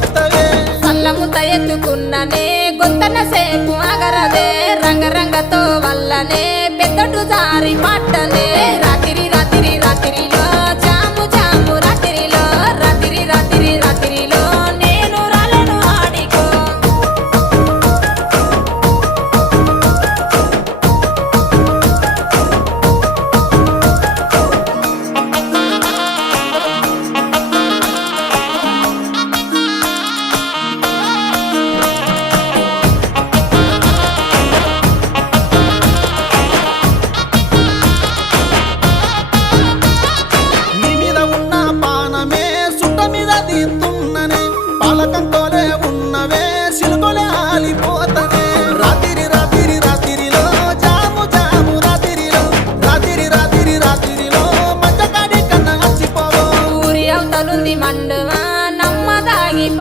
వస్తవే సల్లముత ఎత్తుకున్ననే గొంతన సేపు అగరదే రంగరంగతో వల్లనే పెద్దటు జారి పట్టనే రాత్రి రాత్రి రాత్రిలో జాము జాము రాత్రిలో రాత్రి రాత్రి రాత్రిలో నేను రాలను ఆడికో నీ మీద ఉన్న పానమే సుట్ట మీద తీస్తున్ననే పాలకంతోలే ఉన్నవే సిలుకొలే